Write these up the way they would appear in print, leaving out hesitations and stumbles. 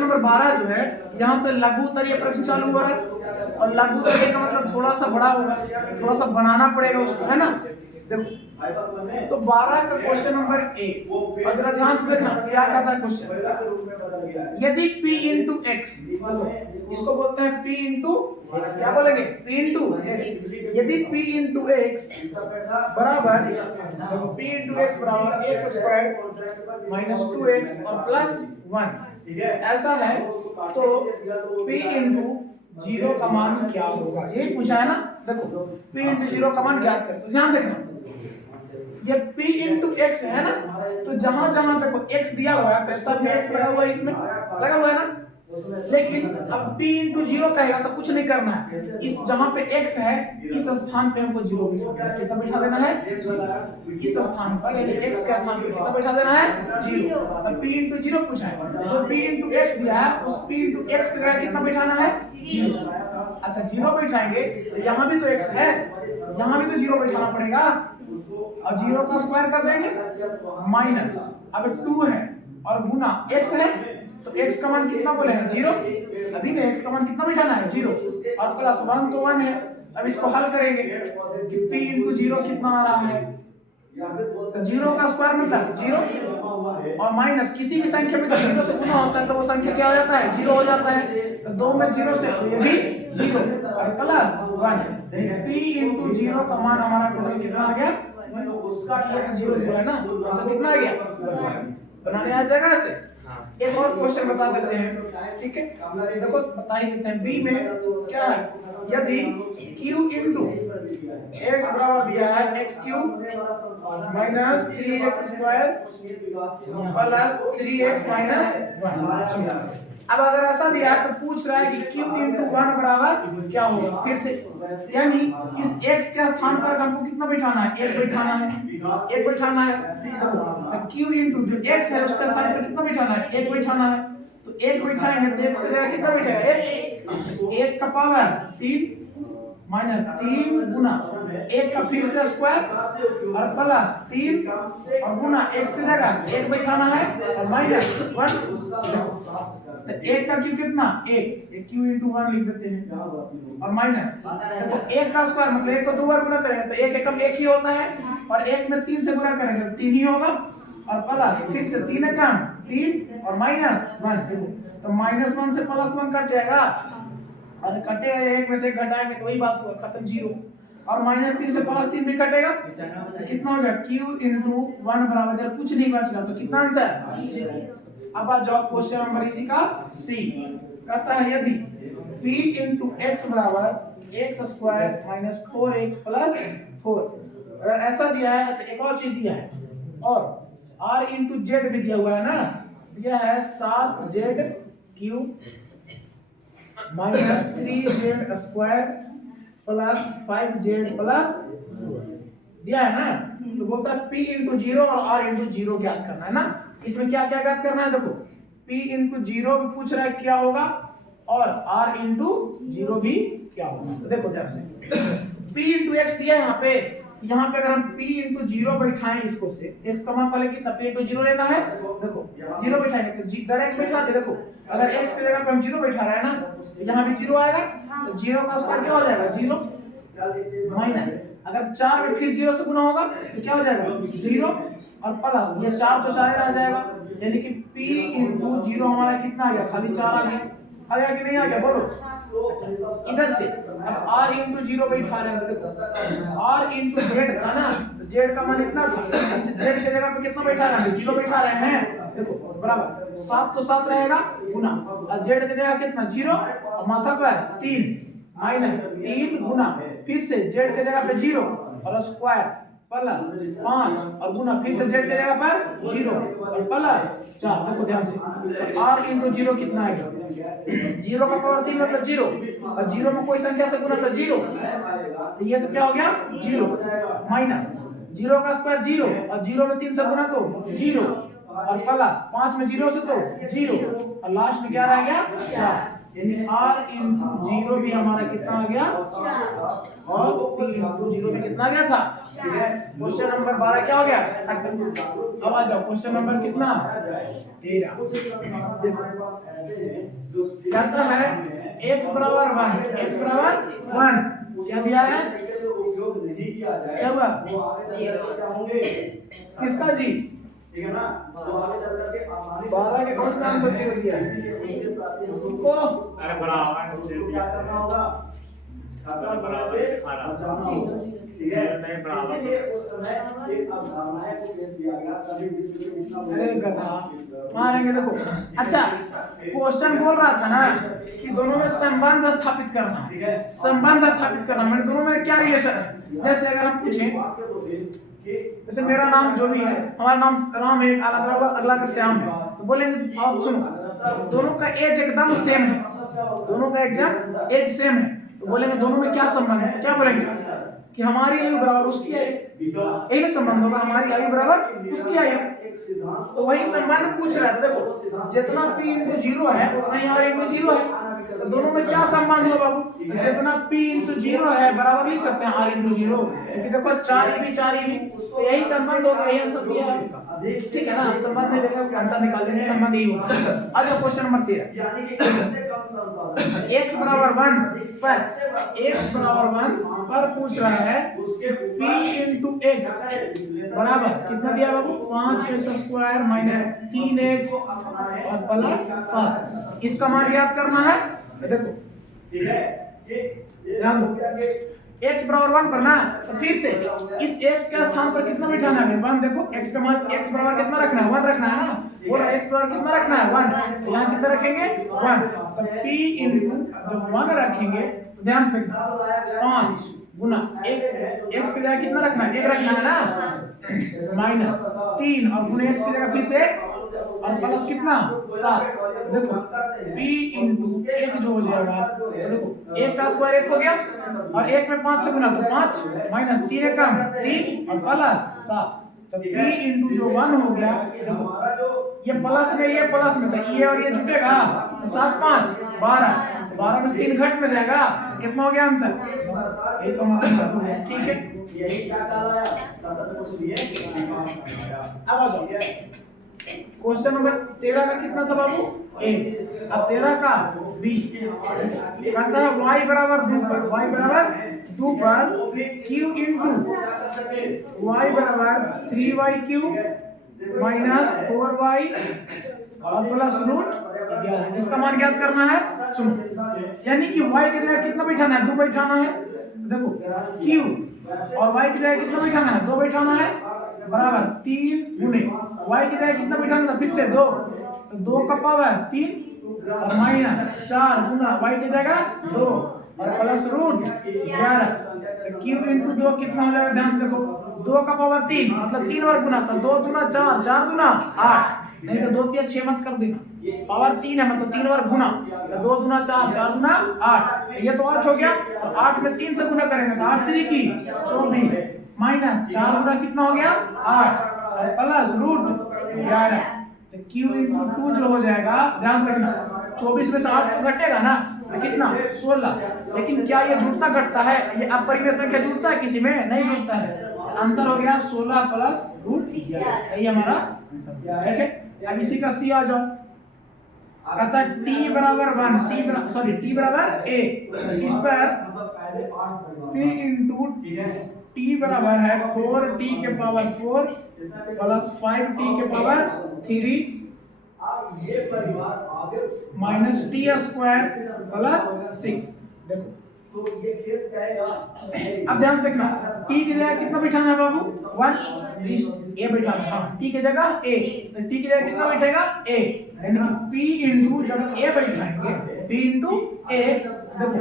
Number 12 जो है यहाँ से लघु उत्तर ये प्रश्न चालू हो रहा है और लघु उत्तर का मतलब थोड़ा सा बड़ा होगा, थोड़ा सा बनाना पड़ेगा उसको, है ना। देखो तो 12 का क्वेश्चन नंबर ए, और जरा ध्यान से देखना क्या कहता है क्वेश्चन। यदि p इंटू एक्स, इसको बोलते हैं p इंटू एक्स, क्या बोलेंगे p इंटू एक्स। यदि p इंटू एक्स बराबर, देखो p इंटू एक्स बराबर एक्स स्क्वायर माइनस 2x और प्लस 1, ऐसा है तो p इंटू 0 का मान क्या होगा, यही पूछा है ना। देखो p इंटू 0 का मान ज्ञात करें, तो ध्यान देखना ये p इंटू एक्स है ना, तो जहां जहां देखो x दिया हुआ है तो सब में x लगा हुआ है, इसमें लगा हुआ है ना। लेकिन अब p इंटू 0 कहेगा तो कुछ नहीं करना है, इस जहां पे x है इस स्थान पे हमको 0 बिठा देना है। कितना बिठा देना है? इस स्थान पर, यानी x के स्थान पे कितना बिठा देना है? 0। अब p इंटू 0 पूछा है, जो p इंटू x दिया है उस p इंटू x की जगह कितना बिठाना है? 0। अच्छा 0 बिठाएंगे तो यहाँ भी तो x है, यहाँ भी तो 0 बिठाना पड़ेगा, और 0 का स्क्वायर कर देंगे माइनस, अब 2 है और गुना x है तो x का मान कितना बोले हैं? 0। अभी ने x का मान कितना बिठाना है? 0, और प्लस 1 तो 1 है। अब इसको हल करेंगे कि p इंटू 0 कितना आ रहा है, तो 0 का स्क्वायर मतलब 0 और माइनस किसी भी संख्या में तो 0 से गुना होता है तो वो संख्या क्या हो जाता है? 0 हो जाता है। तो 2 में 0 से ये भी 0 और प्लस 1, p इंटू 0 का मान हमारा टोटल कितना आ गया? ये तो 0 0 है ना, तो कितना आ गया? बनाने आ जगह से। एक और क्वेश्चन बता देते हैं, ठीक है, देखो बता ही देते हैं। बी में क्या है, यदि q इंटू एक्स बराबर दिया है x cube minus 3x square plus 3x minus 1। अब अगर ऐसा दिया है तो पूछ रहा है कि q इंटू 1 बराबर क्या होगा। फिर से यानी इस x के स्थान पर हमको कितना बिठाना है? 1 बिठाना है, 1 बिठाना है। तो q इंटू जो x है उसके स्थान पर कितना बिठाना है? 1 बिठाना है। तो 1 बिठाएंगे तो x की जगह कितना बिठाएगा? 1 का पावर 3 माइनस 3 गुना 1 का फिर से स्क्वायर और प्लस 3 और गुना x की जगह 1 बिठाना है और माइनस 1। तो 1 का क्यू कितना? 1 क्यू इंटू 1 लिख देते हैं और माइनस, देखो 1 का स्क्वायर मतलब 1 को 2 बार गुना करेंगे तो 1 एकम 1 ही होता है, और 1 में 3 से गुना करेंगे तो 3 ही होगा, और प्लस फिर से 3 एकम 3 और माइनस 1। देखो तो माइनस 1 से प्लस 1 कट जाएगा, और कटेगा 1 में से घटाएंगे तो वही बात हुआ, खत्म 0। और माइनस 3 से प्लस 3 भी कटेगा तो कितना हो गया? q इंटू 1 बराबर, जब कुछ नहीं बच रहा तो कितना आंसर? अब आ जाओ क्वेश्चन नंबर इसी का सी, कहता है यदि p इंटू एक्स बराबर x square minus 4x plus 4, अगर ऐसा दिया है। अच्छा एक और चीज दिया है, और r इंटू जेड भी दिया हुआ है ना, दिया है 7z cube minus 3z square plus 5z plus दिया है ना। तो बोलता है p इंटू 0 और r इंटू 0 ज्ञात करना है ना। इसमें क्या क्या ज्ञात करना है? देखो p इंटू 0 भी पूछ रहा है क्या होगा, और r इंटू 0 भी क्या होगा। तो देखो ध्यान से, p इंटू एक्स दिया है यहाँ पे, यहाँ पे अगर हम p इंटू 0 बैठाएं इसको से, x का मान पहले कितना p इंटू 0 लेना है। देखो 0 बैठाएंगे तो डायरेक्ट बैठा दे, देखो अगर x की जगह पे हम 0 बैठा रहे हैं ना तो यहाँ भी 0 आएगा, तो 0 का स्क्वायर क्या हो जाएगा? 0 माइनस, अगर 4 में फिर 0 से गुना होगा तो क्या हो जाएगा? 0 और प्लस ये 4 तो 4 ही रह जाएगा, यानी कि p इंटू 0 हमारा कितना आ गया? खाली 4 आ गया। आ गया कि नहीं आ गया? बोलो। अच्छा इधर से अब r इंटू 0 बैठा रहे हैं, देखो r इंटू जेड था ना, तो जेड का मान इतना था, जेड की जगह पे कितना बैठा रहे हैं? 0 बैठा रहे हैं। देखो बराबर 7 तो 7 रहेगा गुना, और जेड की जगह कितना? 0 और माथा पर 3 माइनस 3 गुना फिर से जेड की जगह पे 0 और स्क्वायर प्लस 5 और गुना फिर से जेड की जगह पर 0 और प्लस 4। देखो ध्यान से, r इंटू 0 कितना आएगा? 0 का पावर 3 मतलब 0, और 0 में कोई संख्या से गुना तो 0, तो ये तो क्या हो गया? 0 माइनस 0 का स्क्वायर 0 और 0 में 3 से गुना तो 0 और प्लस 5 में 0 से तो 0 और लास्ट में क्या रह गया? 4, यानी r इंटू 0 भी हमारा कितना आ गया? और p इंटू 0 भी कितना आ गया था? क्वेश्चन नंबर 12 क्या हो गया? अब आ जाओ क्वेश्चन नंबर कितना 13। देखो कहता है x बराबर 1, x बराबर 1 क्या दिया है, क्या हुआ किसका जी, ठीक है ना। तो आगे चल करके 12 के कौन सा आंसर जीरो दिया है तुमको, अरे बराबर क्या करना होगा, अरे गधा मारेंगे। देखो अच्छा क्वेश्चन बोल रहा था ना कि दोनों में संबंध स्थापित करना है, संबंध स्थापित करना मैंने दोनों में क्या रिलेशन है। जैसे अगर हम पूछें जैसे मेरा नाम जो भी है, हमारा नाम राम है, अगला का श्याम है, तो बोलेंगे और सुनो दोनों का एज एकदम सेम है, दोनों का एग्जाम एज सेम है, तो बोलेंगे दोनों में क्या संबंध है, तो क्या बोलेंगे कि हमारी आयु बराबर उसकी आयु, यही संबंध होगा, हमारी आयु बराबर उसकी आयु। तो वही संबंध पूछ रहा था। देखो जितना p इंटू 0 है उतना ही r इंटू 0 है, तो दोनों में क्या संबंध है बाबू, जितना p इंटू 0 है बराबर लिख सकते हैं r इंटू 0, क्योंकि देखो 4 भी 4 भी, तो यही संबंध होगा, यही आंसर दिया है, ठीक है ना। हम संबंध नहीं देंगे आंसर निकाल देंगे, संबंध यही होगा। अच्छा क्वेश्चन नंबर 13 x बराबर 1 पर, x बराबर 1 पर पूछ रहा है p इंटू x बराबर कितना दिया बाबू, 5x स्क्वायर माइनस 3x और प्लस 7, इसका मान ज्ञात करना है। देखो ठीक है, ध्यान दो x बराबर 1 पर ना, तो फिर से इस x के स्थान पर कितना बिठाना है 1। देखो x का मान x बराबर कितना रखना है 1 रखना है ना, बोला x बराबर कितना रखना है 1, तो यहाँ कितना रखेंगे 1, तो p इंटू जब 1 रखेंगे तो ध्यान से देखना 5 गुना x की जगह कितना रखना है 1 रखना है ना, माइनस 3 और गुना x की जगह फिर से और प्लस कितना 7। देखो p इंटू 1 जो हो जाएगा, देखो 1 का स्क्वायर 1 हो गया और 1 में 5 से गुना तो 5 माइनस 3 एक कम 3 और प्लस 7, तो p इंटू जो 1 हो गया, देखो ये प्लस में ये प्लस में, तो ये और ये जुटेगा तो 7 5 12, 12 में 3 घट में जाएगा, कितना हो गया आंसर, ये तो हमारा है, ठीक है। यही क्या डाला है सतत कुछ लिए। अब आ जाओ क्वेश्चन नंबर 13 का कितना था बाबू a, अब 13 का b कहता है y बराबर 2 पर, y बराबर 2 पर q इंटू y बराबर 3y³ माइनस 4y और प्लस रूट 11, इसका मान ज्ञात करना है। सुनो यानी कि y की जगह कितना बैठाना है 2 बैठाना है, देखो q और y की जगह कितना बैठाना है 2 बैठाना है, बराबर 3 गुने y की जगह कितना बैठाना था फिर से 2, तो 2 का पावर 3 और माइनस 4 गुना y की जगह 2 और प्लस रूट 11, तो q इंटू 2 कितना हो जाएगा, ध्यान से देखो 2 का पावर 3 मतलब 3 बार गुना, तो 2 दूना 4 4 दूना 8, नहीं तो 2 3 6 मत कर देना, पावर 3 है मतलब 3 बार गुना, तो 2 दूना 4 4 दूना 8, ये तो 8 हो गया, तो 8 में 3 से गुना करेंगे तो 8 3 की 24 माइनस 4 गुना कितना हो गया 8 और प्लस रूट 11, तो q इंटू 2 जो हो जाएगा, ध्यान से रखना 24 में से 8 तो घटेगा ना, तो कितना 16, लेकिन क्या ये जुड़ता घटता है, ये अपरिमेय संख्या जुड़ता है किसी में नहीं जुड़ता है, आंसर हो गया 16 प्लस रूट 11, यही हमारा आंसर, ठीक है। अब इसी का सी आ जाओ, कहता है t बराबर 1, t बराबर a, इस पर p इंटू t बराबर है 4t के पावर 4 प्लस 5t के power 3 minus t square plus 6। देखो तो ये खेल जाएगा, अब ध्यान से देखना t की जगह कितना बिठाना है बाबू 1, a बिठाना, हाँ t की जगह a, तो t की जगह कितना बैठेगा a, यानी p इंटू जब a बैठाएंगे p इंटू a, देखो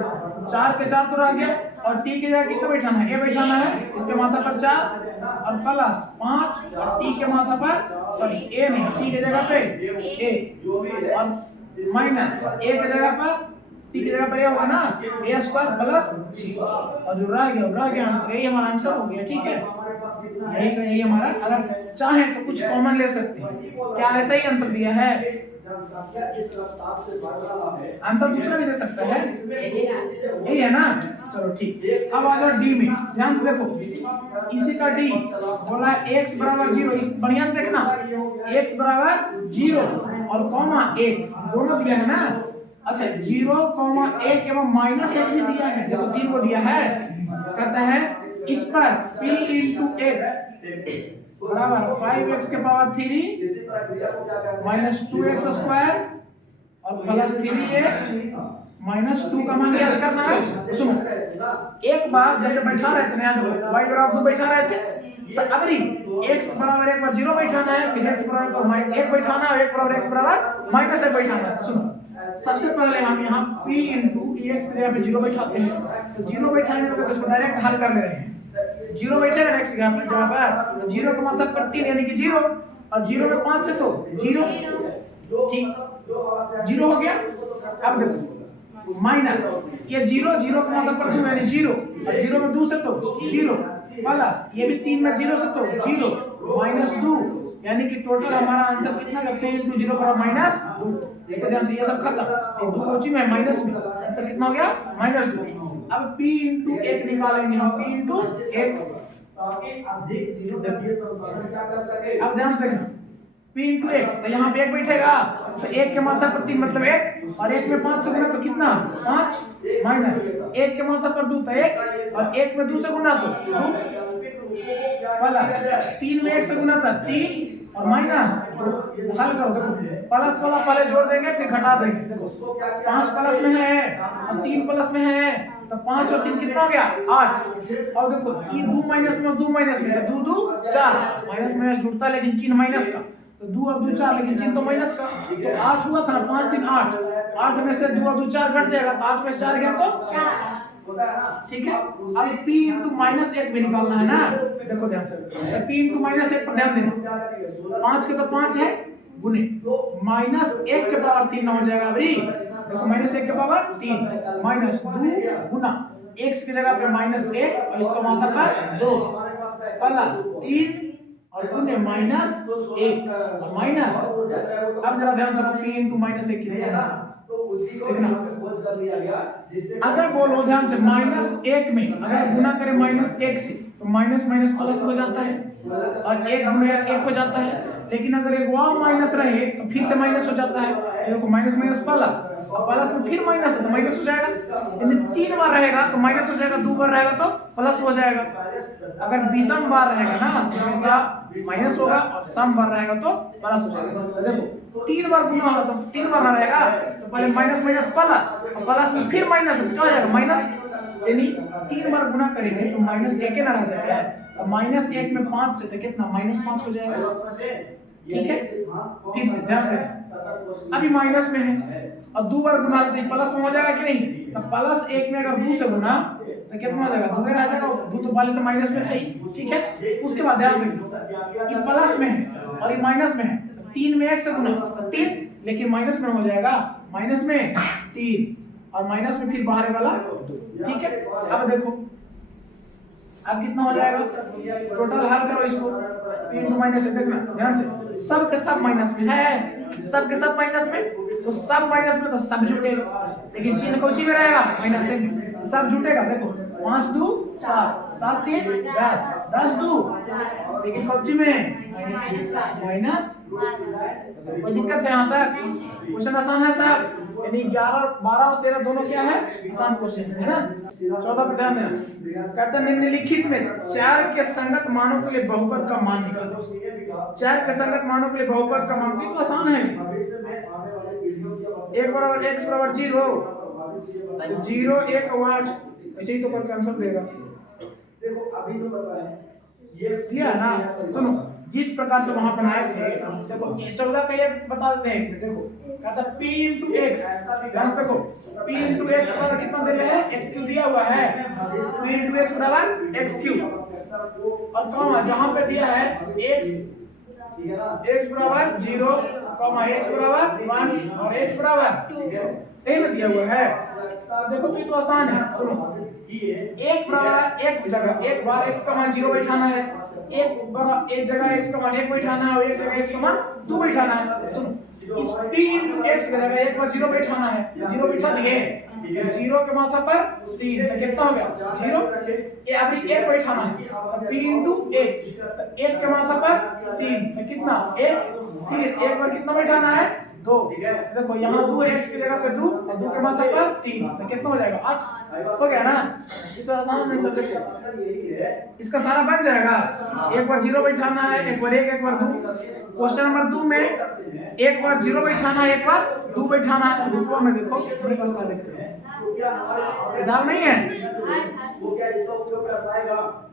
4 के 4 तो रह गया और t की जगह कितना बैठाना है a बैठाना है, इसके माथा पर 4 और प्लस 5 और t के माथा पर सॉरी a नहीं t की जगह पे a और माइनस a की जगह पर t की जगह पर ये होगा ना a स्क्वायर प्लस 6 और जो रह गया आंसर, यही हमारा आंसर हो गया, ठीक है। यही हमारा, अगर चाहे तो कुछ कॉमन ले सकते हैं, क्या ऐसा ही आंसर दिया है, आंसर दूसरा भी दे सकता है, यही है ना। चलो ठीक, अब आ जाओ डी में, ध्यान से देखो इसी का डी बोला x बराबर 0, इस बढ़िया से देखना x बराबर 0 और कॉमा 1 दोनों दिया है ना। अच्छा 0 कॉमा 1 एवं माइनस 1 भी दिया है, देखो 3 को दिया है। कहता है इस पर p into x बराबर 5x के पावर 3 माइनस 2x स्क्वायर और प्लस 3x माइनस 2 का मान याद करना है। तो सुनो एक बार जैसे बैठा रहे थे ना, देखो y बराबर 2 बैठा रहे थे, तो अबरी x बराबर 1 पर 0 बैठाना है, फिर x बराबर 1 बैठाना है, 1 बराबर x बराबर माइनस 1 बैठाना है। सुनो सबसे पहले हम यहाँ p into x के जगह पे 0 बैठाते हैं, तो 0 बैठाएंगे तो इसको डायरेक्ट हल कर ले रहे हैं। 0 बैठेगा x की जगह पर, तो 0 का मतलब पर 3 यानी कि 0 और 0 में 5 से तो 0, ठीक 0 हो गया। अब देखो माइनस ये 0 0 का मतलब पर 2 यानी 0 और 0 में 2 से तो 0 प्लस ये भी 3 में 0 से तो 0 माइनस 2 यानी कि टोटल हमारा आंसर कितना है, p into 0 पर माइनस 2। देखो ध्यान से ये सब खत्म, ये 2 कोची में माइनस में, आंसर कितना हो गया माइनस 2। अब p into 1 निकालेंगे हम, p into 1 अब ध्यान से देखना p into 1 तो यहाँ पे 1 बैठेगा, तो 1 के मात्रा पर 3 मतलब 1 और 1 में 5 से गुना तो कितना 5 माइनस 1 के मात्रा पर 2 तो 1 और 1 में 2 से गुना तो 2 प्लस 3 में 1 से गुना था 3 और माइनस हल करो। देखो प्लस वाला पहले जोड़ देंगे फिर घटा देंगे। देखो 5 प्लस में है और 3 प्लस में है, तो 5 और 3 कितना हो गया 8। और देखो ये 2 माइनस में 2 माइनस में 2 2 4 माइनस माइनस जुड़ता है लेकिन चिन्ह माइनस का, तो 2 और 2 4 लेकिन चिन्ह तो माइनस का, तो 8 हुआ था ना 5 3 8, 8 में से 2 और 2 4 घट जाएगा, तो 8 में से 4 गया तो 4, ठीक है। अब p into माइनस 1 भी निकालना है ना, देखो ध्यान से p into माइनस 1 पर ध्यान देना, 5 के तो 5 है गुने माइनस 1 के पावर 3 हो जाएगा अभी। देखो माइनस 1 के पावर 3 माइनस 2 गुना x की जगह पे माइनस 1 और इसका मात्रा पर 2 प्लस 3 और गुने माइनस 1 माइनस। अब जरा ध्यान दो p into माइनस 1 कितना अगर बोलो ध्यान से माइनस 1 में अगर गुना करें माइनस 1 से तो माइनस माइनस प्लस हो जाता है और 1 गुना 1 हो जाता है, लेकिन अगर एक वहां माइनस रहे तो फिर से माइनस हो जाता है। देखो माइनस माइनस प्लस और प्लस में फिर माइनस है तो माइनस हो जाएगा, यदि 3 बार रहेगा तो माइनस हो जाएगा, 2 बार रहेगा तो प्लस हो जाएगा। अगर विषम बार रहेगा ना तो हमेशा माइनस होगा और सम बार रहेगा तो प्लस हो जाएगा। तो देखो 3 बार गुना होगा तो 3 बार ना रहेगा, तो पहले माइनस माइनस प्लस और प्लस में फिर माइनस क्या हो जाएगा माइनस, यानी 3 बार गुना करेंगे तो माइनस 1 ना रह जाएगा, तो माइनस 1 में 5 से तो कितना माइनस 5 हो जाएगा, ठीक है। फिर से ध्यान से अभी माइनस में है और 2 बार गुना तो प्लस में हो जाएगा कि नहीं, तो प्लस 1 में अगर 2 से गुना तो कितना हो जाएगा 2 रह जाएगा, 2 तो पहले से माइनस में था ही, ठीक है। उसके बाद ध्यान रखिए ये प्लस में है और ये माइनस में है, 3 में 1 से गुना 3 लेकिन माइनस में हो जाएगा, माइनस में 3 और माइनस में फिर बाहर वाला 2, ठीक है। अब देखो अब कितना हो जाएगा, टोटल हल करो इसको, 3 माइनस देखना ध्यान से, सब के सब माइनस में है, सब के सब माइनस में, तो सब माइनस में तो सब जुटेगा, लेकिन चिन्ह कौची में रहेगा माइनस में, सब जुटेगा। देखो 5 2 7 7 3 10 10 2 लेकिन कौची में माइनस। कोई दिक्कत है यहाँ तक? क्वेश्चन आसान है साहब, यानी 11 12 और 13 दोनों क्या है आसान क्वेश्चन है ना। 14 पर ध्यान देना, कहता है निम्नलिखित में 4 के संगत मानों के लिए बहुपद का मान निकालो। 4 के संगत मानों के लिए बहुपद का मान तो आसान है, 1 बराबर x बराबर 0 0 1 8 ऐसे ही तो करके आंसर देगा। देखो अभी तो बताया ये दिया ना, सुनो जिस प्रकार से वहां बनाए थे, देखो 14 का ये बता देते हैं। देखो कहता है p into x, ध्यान से देखो p into x बराबर कितना दे रहे हैं, x क्यूब दिया हुआ है, p into x बराबर x क्यूब और कॉमा जहां पे दिया है x बराबर 0 कॉमा x बराबर 1 और x बराबर 2 यही में दिया हुआ है। देखो तो ये तो आसान है, सुनो एक बराबर एक जगह एक बार x का मान 0 बैठाना है, एक जगह x का मान 1 बैठाना है और एक जगह x का मान 2 बैठाना है। सुनो इस p इंटू x की जगह एक बार जीरो बैठाना है, जीरो बैठा दिए, जीरो के माथा पर 3 तो कितना हो गया 0, ये अभी एक बैठाना है तो p इंटू x, तो एक के माथा पर 3 तो कितना 1, फिर एक बार कितना बैठाना है 2, देखो यहाँ 2 x की जगह पे 2 और 2 के माथा पर 3 तो कितना हो जाएगा 8, हो गया ना। इस आसान नहीं सब्जेक्ट इसका सारा बन जाएगा, एक बार जीरो बैठाना है, एक बार 1 एक बार 2। क्वेश्चन नंबर 2 में एक बार जीरो बैठाना है, एक बार 2 बैठाना है। बुक में देखो मेरे पास क्या देख रहे हैं, किताब नहीं है।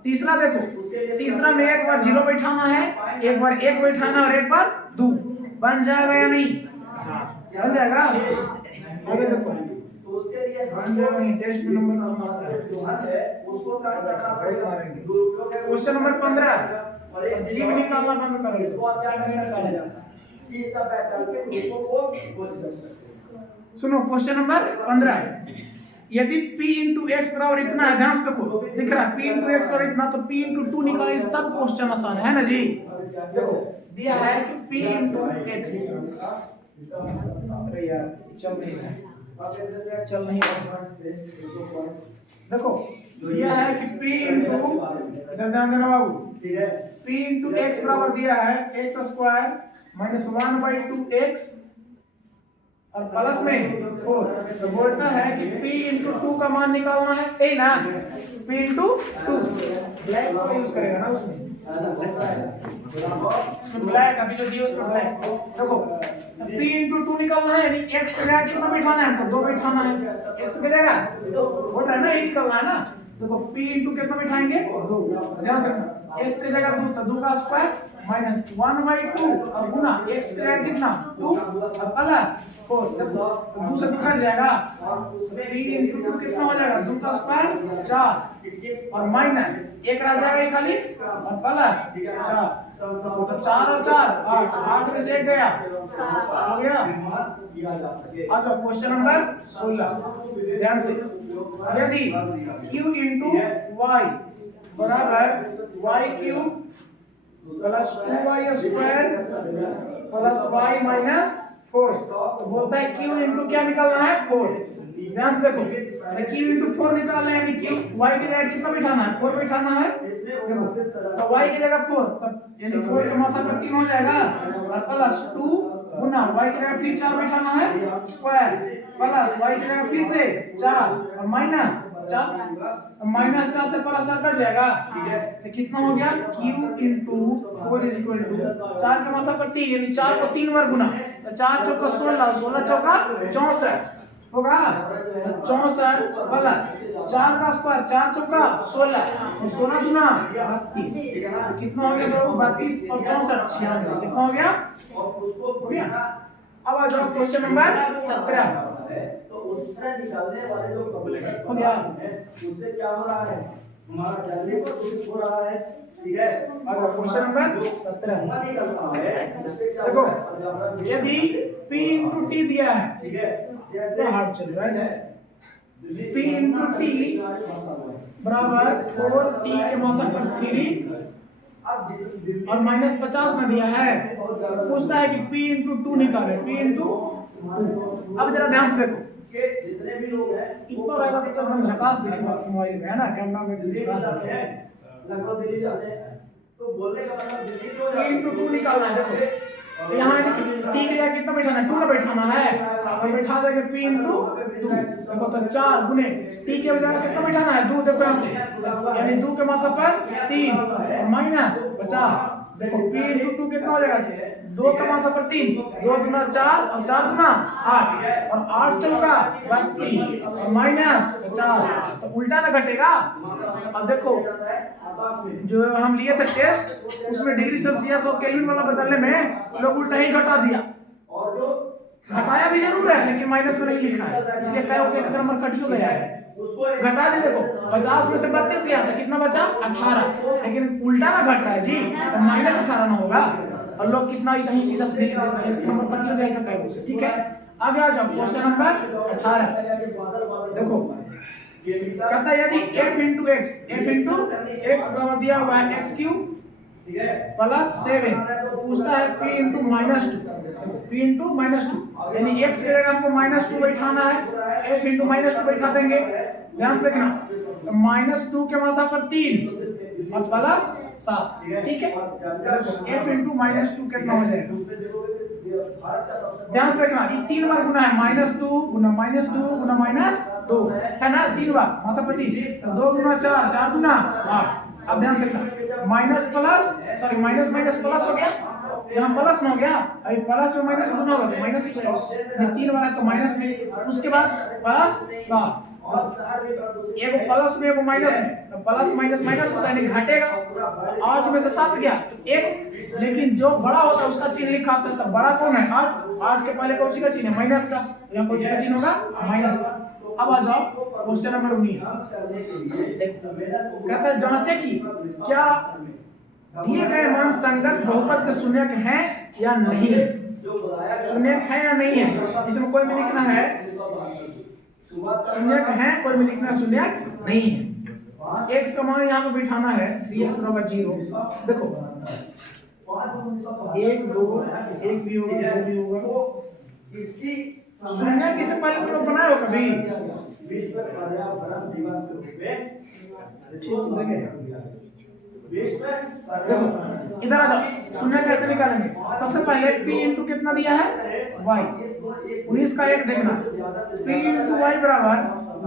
तीसरा देखो, तीसरा में एक बार जीरो बैठाना है, एक बार 1 बैठाना और एक बार 2, बन जाएगा या नहीं, बन जाएगा। आगे देखो बन जाएगा नहीं, टेस्ट में नंबर कम आता है उसको मारेंगे। क्वेश्चन नंबर 15 जीव निकालना बंद करो, जीव नहीं निकाला जाता। सुनो क्वेश्चन नंबर 15, यदि p इंटू एक्स बराबर इतना है, ध्यान से देखो दिख रहा है p इंटू एक्स बराबर इतना, तो p इंटू 2 निकाले, सब क्वेश्चन आसान है ना जी। देखो दिया है कि p इंटू एक्स, अरे यार चल नहीं रहा है, चल नहीं रहा। देखो दिया है कि p इंटू, इधर ध्यान देना बाबू, p इंटू एक्स बराबर दिया है एक्स स्क्वायर माइनस 1/2x और प्लस में 4, तो बोलता है कि p इंटू 2 का मान निकालना है, यही ना, p इंटू 2 ब्लैक का यूज करेगा ना उसमें ब्लैक अभी जो दिया उसमें ब्लैक। देखो p इंटू 2 निकालना है, यानी x की जगह कितना बैठाना है हमको, 2 बैठाना है, x की जगह बोल रहा है ना, ये निकालना है ना। देखो p इंटू कितना बैठाएंगे 2, ध्यान रखना x की जगह 2 तो 2 का स्क्वायर माइनस 1/2 और गुना x की जगह कितना 2 और प्लस 4, देखो 2 से 2 कट जाएगा, p इंटू 2 कितना हो जाएगा 2 का स्क्वायर 4 और माइनस 1 रह जाएगा ये खाली और प्लस 4, तो 4 और 4 8 में से 1 गया, हो गया। आ जाओ क्वेश्चन नंबर 16, ध्यान से, यदि q इंटू y बराबर y cube plus 2y square plus y minus 4, तो बोलता है q इंटू क्या निकालना है 4। ध्यान से देखो q इंटू 4 निकालना है, यानी q y की जगह कितना बिठाना है 4 बिठाना है। देखो तो y की जगह 4, तब यानी 4 के माथा पर 3 हो जाएगा और प्लस 2 गुना y की जगह फिर 4 बिठाना है स्क्वायर प्लस y की जगह फिर से 4 और माइनस 4, माइनस 4 से प्लस 4 कट जाएगा, तो कितना हो गया q into 4 is equal to 4 के माथा पर 3, यानी 4 को 3 बार गुना, तो 4 चौका 16, 16 चौका 64 होगा, तो 64 प्लस 4 का स्क्वायर 4 चौका 16 और 16 गुना 32, कितना हो गया 32 और 64 96, कितना हो गया, हो गया। अब आ जाओ क्वेश्चन नंबर 17, तो उससे निकालने वाले जो कैलकुलेटर हो गया, उससे क्या हो रहा है, हमारा जल्दी को दूर हो रहा है, ठीक है। अब क्वेश्चन नंबर 17 निकलता है, देखो यदि p इंटू t दिया है, ठीक है, जैसे हार्ड चल रहा है, p इंटू t बराबर 4t के माथा पर 3 और माइनस 50 में दिया है, पूछता है कि p इंटू 2 निकाले, p इंटू 2। अब जरा ध्यान से देखो जितने भी लोग हैं इतना रहेगा तो एकदम झकास दिखेगा मोबाइल में, है ना, कैमरा में भी झकास दिखेगा। लगभग दिल्ली जाते हैं, तो बोलने का मतलब दिल्ली को p इंटू 2 निकालना है। देखो तो यहाँ t की जगह कितना बैठाना है 2 ना बैठाना है, और बैठा देंगे p इंटू 2, देखो तो 4 गुने t के जगह कितना बैठाना है 2, देखो यहाँ से यानी 2 के माथा पर 3 और माइनस 50, देखो p इंटू 2 कितना हो जाएगा 2 का माथा पर 3, 2 गुना 4 और 4 गुना 8 और 8 चौका 32 और माइनस 50, तो उल्टा ना घटेगा। अब देखो जो हम लिए थे टेस्ट उसमें डिग्री सेल्सियस और केल्विन वाला बदलने में लोग उल्टा ही घटा दिया, और जो घटाया भी जरूर है लेकिन माइनस में नहीं लिखा है, इसलिए कई का नंबर कट गया है। घटा दे, देखो 50 में से 32 गया था, कितना बचा 18, लेकिन उल्टा ना घट रहा है जी, तो माइनस 18 ना होगा, और लोग कितना ही सही सीधा से लिख देते हैं, इसका नंबर कट गया था कई, ठीक है। आगे आ जाओ क्वेश्चन नंबर 18, देखो कहता है यदि f इंटू x बराबर दिया हुआ है x क्यूब प्लस 7, पूछता है p इंटू -2, p इंटू -2 यानी x की जगह हमको -2 बैठाना है, f इंटू -2 बैठा देंगे। ध्यान से देखना, तो -2 के माथा पर 3 और प्लस 7, ठीक है। f इंटू -2 कितना हो जाएगा? ध्यान से देखना, ये 3 बार गुना है, -2 गुना -2 गुना -2 है ना, 3 बार माथा पर 3, तो 2 गुना 4, 4 गुना 8। अब ध्यान देखना, minus plus sorry minus minus plus हो गया, यहाँ प्लस में हो गया, अभी प्लस में माइनस गुना होगा तो माइनस, 3 बार है तो माइनस में, उसके बाद प्लस 7, एक प्लस में एक माइनस में, तो प्लस माइनस माइनस होता है यानी घटेगा, 8 में से 7 गया तो 1, लेकिन जो बड़ा होता है उसका चिन्ह लिखा होता है, तो बड़ा कौन है 8, 8 के पहले कौन सी का चिन्ह है माइनस का, यहाँ कौन सी का चिन्ह होगा माइनस का। अब आ जाओ क्वेश्चन नंबर 19, कहता है जांचे कि क्या दिए गए मान संगत बहुपद के शून्यक हैं या नहीं, शून्यक है या नहीं है, इसमें कोई में लिखना है शून्यक है, कोई में लिखना शून्यक नहीं है। x का मान यहाँ पे बिठाना है 3x बराबर 0, देखो 1 2 1 भी होगा 2 भी होगा, शून्यक इससे पहले तो बनाए हो कभी, देखो इधर आ जाओ, शून्य कैसे निकालेंगे, सबसे पहले p इंटू कितना दिया है y, 19 का 1 देखना, p इंटू y बराबर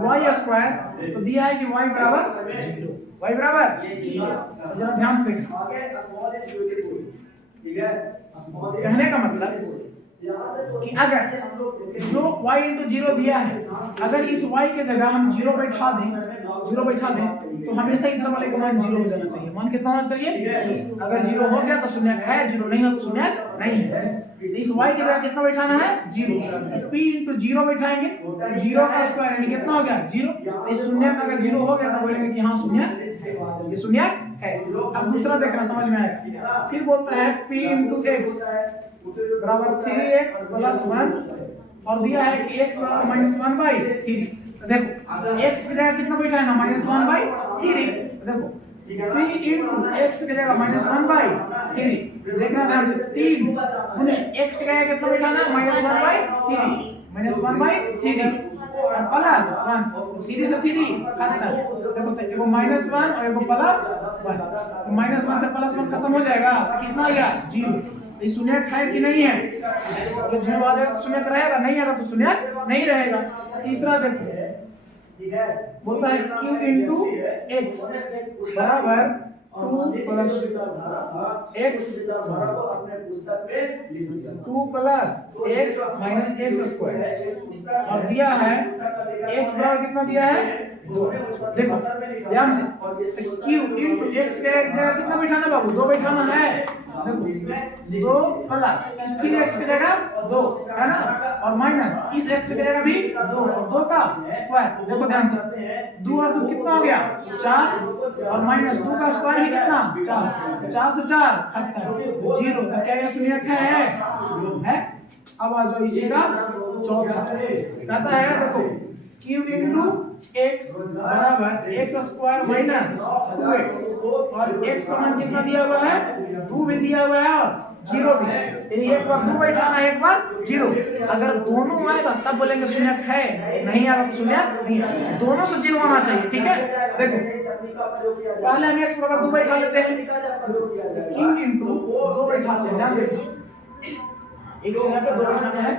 y स्क्वायर, तो दिया है कि y बराबर 0, y बराबर 0, जरा ध्यान से देखना, कहने का मतलब कि अगर जो y इंटू 0 दिया है, अगर इस y के जगह हम 0 बैठा दें तो हमेशा इधर वाले का मान 0 हो जाना चाहिए, मान कितना होना चाहिए, अगर 0 हो गया तो शून्यक है, 0 नहीं हो तो शून्यक नहीं है, इस y की जगह कितना बैठाना है 0, p इंटू 0 बैठाएंगे तो 0 का स्क्वायर यानी कितना हो गया 0, इस शून्यक अगर 0 हो गया तो बोलेंगे कि हाँ शून्यक, ये शून्यक है। अब दूसरा देखना समझ में आएगा, फिर बोलता है p इंटू x बराबर 3x प्लस 1 और दिया है कि x बराबर -1/3, तो देखो x की जगह कितना बैठा है ना -1/3, देखो p इंटू x की जगह -1/3, देखना ध्यान से 3 गुने x की जगह कितना बैठाना -1/3 और प्लस 1, 3 से 3 खत्म, देखो एगो -1 और एगो +1, तो -1 से +1 खत्म हो जाएगा तो कितना आ गया 0, ये शून्यक है कि नहीं है, तो 0 आ जाएगा तो शून्यक रहेगा, नहीं आएगा तो शून्यक नहीं रहेगा। तीसरा देखो बोलता है q इंटू x बराबर 2 plus x 2 plus x minus x square और दिया है x बराबर कितना दिया है 2, देखो ध्यान से q इंटू x के जगह कितना बैठाना बाबू 2 बैठाना है, देखो 2 प्लस फिर x की जगह 2 है ना और माइनस इस x की जगह भी 2 और 2 का स्क्वायर, देखो ध्यान से 2 और 2 कितना हो गया 4 और माइनस 2 का स्क्वायर ही कितना 4, 4 से 4 खत्म 0, तो क्या ये शून्यक है? अब आ जाओ इसी का चौथा, कहता है देखो q इंटू x बराबर x स्क्वायर माइनस 2x और x का मान कितना दिया हुआ है 2 भी दिया हुआ है और 0 भी, यानी एक बार 2 बैठाना है एक बार 0, अगर दोनों आएगा तब बोलेंगे शून्यक है, नहीं आएगा तो शून्यक नहीं है, दोनों से 0 आना चाहिए, ठीक है। देखो पहले हम x बराबर 2 बैठा लेते हैं, q इंटू 2 बैठा लेते हैं, ध्यान से एक जगह पे 2 बैठाना है,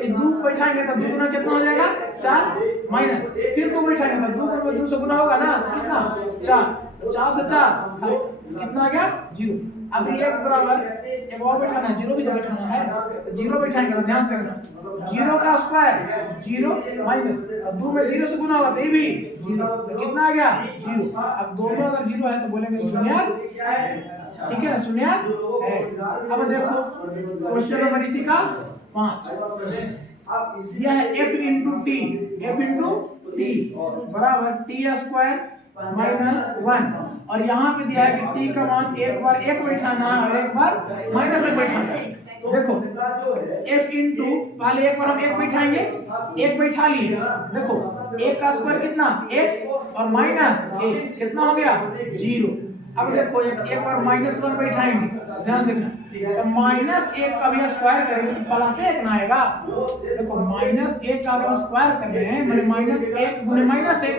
ये 2 बैठाएंगे तो 2 गुना कितना हो जाएगा 4 माइनस फिर 2 बैठाएंगे तो 2 गुना 2 से गुना होगा ना कितना 4, 4 से 4 कितना आ गया 0, अब एक बराबर एक और बैठाना है 0 भी तो बैठाना है, तो 0 बैठाएंगे तो ध्यान से देखना 0 का स्क्वायर 0 माइनस अब 2 में 0 से गुना होगा तो ये भी 0, तो कितना आ गया 0, अब दोनों अगर 0 है तो बोलेंगे शून्यक है, ठीक है ना शून्यक है। अब देखो क्वेश्चन नंबर इसी का 5, यह है f इंटू टी बराबर टी स्क्वायर माइनस 1 और यहाँ पे दिया है कि t का मान एक बार 1 बैठाना और एक बार -1 बैठाना है, देखो f इंटू पहले एक बार हम 1 बैठाएंगे 1 बैठा लिए, देखो 1 का स्क्वायर कितना 1 और माइनस 1 कितना हो गया 0, अब देखो एक बार -1 बैठाएंगे ध्यान देखना, तो -1 का भी स्क्वायर करेंगे तो +1 ना आएगा। देखो -1 का अगर स्क्वायर कर रहे हैं मैंने -1 गुने -1,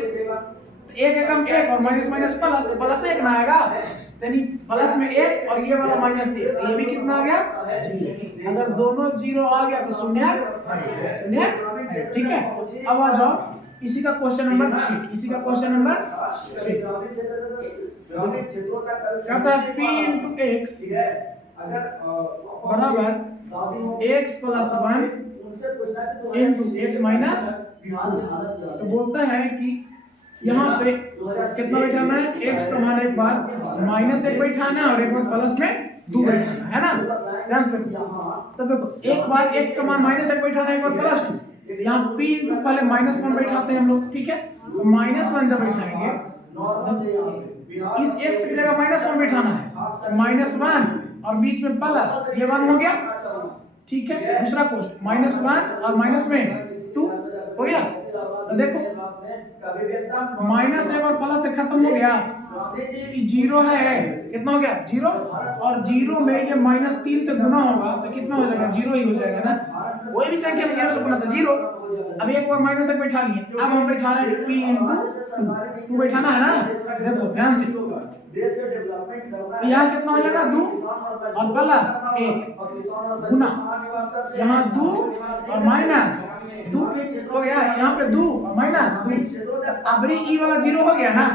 तो 1 एकम 1 और माइनस माइनस प्लस, तो +1 ना आएगा। यानी प्लस में 1 और ये वाला -1, तो ये भी कितना आ गया 0। अगर दोनों 0 आ गया तो शून्य शून्य, ठीक है। अब आ जाओ इसी का क्वेश्चन नंबर 6, इसी का क्वेश्चन नंबर 6 कहता है p × x बराबर x + 1 × x - तो बोलता है कि यहाँ पे कितना बैठाना है, x का मान एक बार -1 बैठाना है और एक बार प्लस में 2 बैठाना है ना। ध्यान से देखो, तो देखो एक बार x का मान -1 बैठाना है, एक बार +2, तो यहाँ p × पहले -1 बैठाते हैं हम लोग, ठीक है। तो -1 जब बैठाएंगे इस x की जगह -1 बैठाना है, -1 और बीच में प्लस, ये 1 हो गया, ठीक है। दूसरा क्वेश्चन -1 और माइनस में 2 हो गया। तो देखो -1 और प्लस से खत्म हो गया, ये 0 है, कितना हो गया 0, और 0 में ये -3 से गुना होगा तो कितना हो जाएगा 0 ही हो जाएगा ना। कोई भी संख्या में 0 से गुना था 0। अब एक बार -1 बैठा लिए, अब हम बैठा रहे हैं p × 2 बैठाना है ना। देखो ध्यान से, यहाँ कितना हो जाएगा 2 और +1 गुना, यहाँ 2 और -2 हो गया, यहाँ पे 2 और -2, अब ई वाला 0 हो गया ना,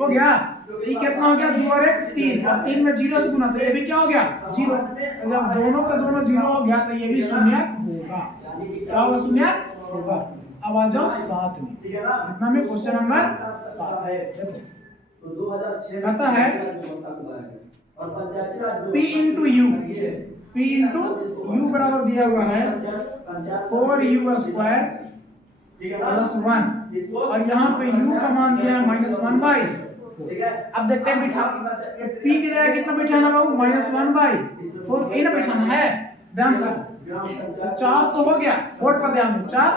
हो गया। तो ये कितना हो गया 2 और 1 3, और 3 में 0 से गुना, तो ये भी क्या हो गया 0। तो जब दोनों का दोनों 0 हो गया तो ये भी शून्य होगा, क्या होगा शून्य होगा। अब आ जाओ 7 में, कितना में क्वेश्चन नंबर 7 कहता है p × u, p × u बराबर दिया हुआ है 4u² + 1, और यहाँ पे u का मान दिया है -1/। अब देखते हैं बिठा p की जगह कितना बिठाना बाबू -1/4 ही ना बिठाना है। ध्यान से 4 तो हो गया, बोर्ड पर ध्यान दो, 4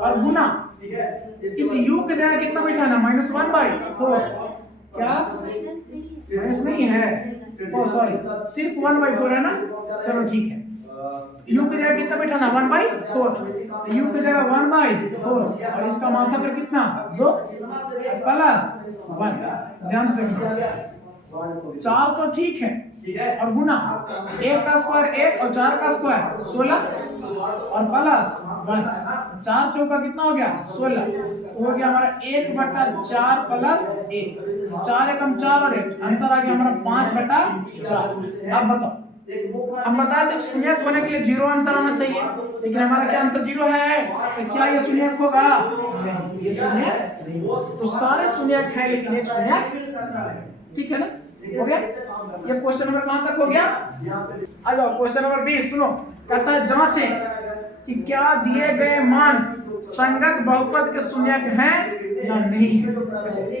और गुना इस u की जगह कितना बिठाना -1/4, क्या माइनस नहीं है, ओ सॉरी सिर्फ 1/4 है ना, चलो ठीक है। u की जगह कितना बिठाना 1/4, तो u की जगह 1/4 और इसका मात्रा पे कितना 2 + 1। ध्यान से देखना, 4 तो ठीक है और गुना 1 का स्क्वायर 1 और 4 का स्क्वायर 16 और +1, 4 चौका कितना हो गया 16, तो हो गया हमारा 1/4 + 1, 4 एकम 4 और 1, आंसर आ गया हमारा 5/4। अब बताओ, हम बता दें शून्यक होने के लिए 0 आंसर आना चाहिए, लेकिन हमारा क्या आंसर 0 है, तो क्या ये शून्यक होगा, नहीं ये शून्यक नहीं, तो सारे शून्यक है लेकिन एक शून्यक, ठीक है ना। हो गया, ये क्वेश्चन नंबर कहां तक हो गया। आ जाओ क्वेश्चन नंबर 20 सुनो, कहता है जांचें कि क्या दिए गए मान संगत बहुपद के शून्यक हैं या नहीं है।